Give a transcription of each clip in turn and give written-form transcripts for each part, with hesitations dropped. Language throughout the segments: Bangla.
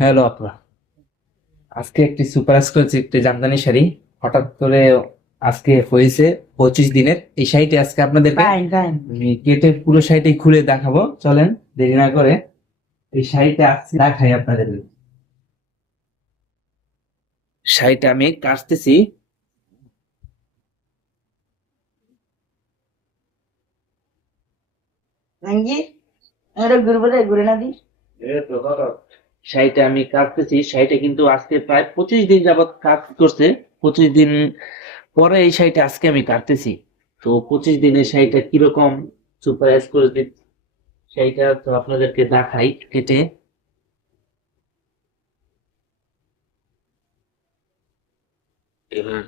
হ্যালো আপা, আজকে একটি সুপার এক্সক্লুসিভ একটি জামদানি শাড়ি হঠাৎ করে আজকে হয়েছে 25 দিনের। এই শাড়িটি আজকে আপনাদেরকে ফাইন ফাইন। আমি কেটে পুরো শাড়িটি খুলে দেখাবো। চলেন দেরি না করে এই শাড়িটা আজকে দেখাই আপনাদের। শাড়িটা আমি কাটতেছি। জাহাঙ্গীর আমরা ঘুরবো রে, ঘুরে না দিস। শাড়িটা আমি কাটতেছি। শাড়িটা কিন্তু আজকে প্রায় 25 দিন যাবত কাজ করছে। 25 দিন পরে এই শাড়িটা আজকে আমি কাটতেছি। তো 25 দিনের শাড়িটা কিরকম সুপার এক্সক্লুসিভ সেইটা তো আপনাদেরকে দেখাই কেটে। এবার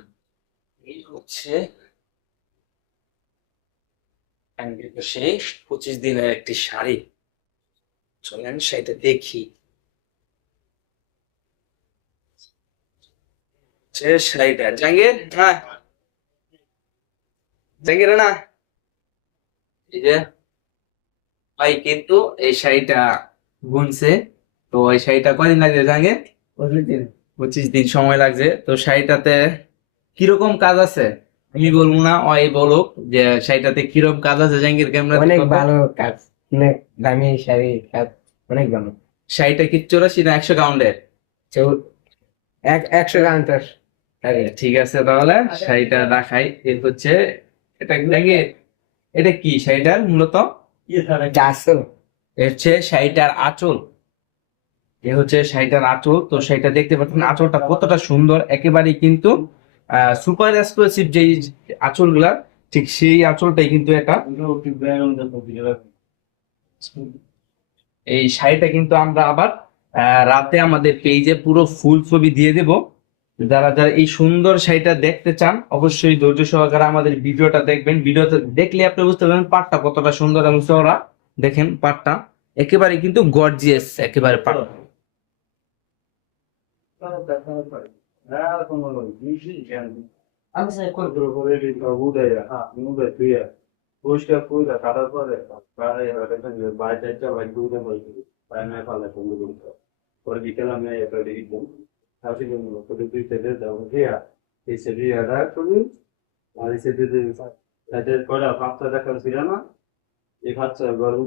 এই হচ্ছে সেই 25 দিনের একটি শাড়ি। চলেন শাড়িটা দেখি। সে শাড়িটা জাঙ্গির না, জাঙ্গির না, এই যে ভাই কিন্তু এই শাড়িটা বুনছে। তো এই শাড়িটা কদিন লাগছে জাঙ্গির? 25 দিন। 25 দিন সময় লাগছে। তো শাড়িটাতে কিরকম কাজ আছে আমি বলবো না, ওই বলুক যে শাড়িটাতে কিরকম কাজ আছে। জাঙ্গির ক্যামেরা অনেক ভালো কাজ, অনেক দামি শাড়ি কাজ, অনেক ভালো। শাড়িটা কি 84 না 100 কাউন্টের? 100 কাউন্টার শাড়ি। ঠিক আছে, তাহলে শাড়িটা দেখাই। এর হচ্ছে এটা জাঙ্গির, এটা কি শাড়িটার মূলত আসল এর হচ্ছে শাড়িটার আঁচল। এ হচ্ছে শাড়িটার আঁচল। তো শাড়িটা দেখতে পাচ্ছেন আঁচলটা কতটা সুন্দর, একেবারেই কিন্তু সুপার এক্সক্লুসিভ যেই আঁচলগুলা, ঠিক সেই আঁচলটাই কিন্তু এটা। এই শাড়িটা কিন্তু আমরা আবার রাতে আমাদের পেজে পুরো ফুল ছবি দিয়ে দেব। যারা যারা এই সুন্দর শাড়িটা দেখতে চান অবশ্যই ধৈর্য সহকারে আমাদের ভিডিওটা দেখবেন। ভিডিওটা দেখলে আপনি বুঝতে পারবেন পাটটা কতটা সুন্দর এবং চওড়া। দেখেন পাটটা একেবারে কিন্তু গর্জিয়াস, একেবারে পাট। আমি স্যার পরিষ্কার করে কাটার পরে বাইরে দুধে বলছি পায়না ফালা সুন্দর করতে পরে বিকেল আমি একটা দিতাম হাসি জন্য দুই সেটে দাও হিয়া এই সেটি আডা করি আর এই সেটি তাদের করা 5 টাকা ছিল না এই 5 গরম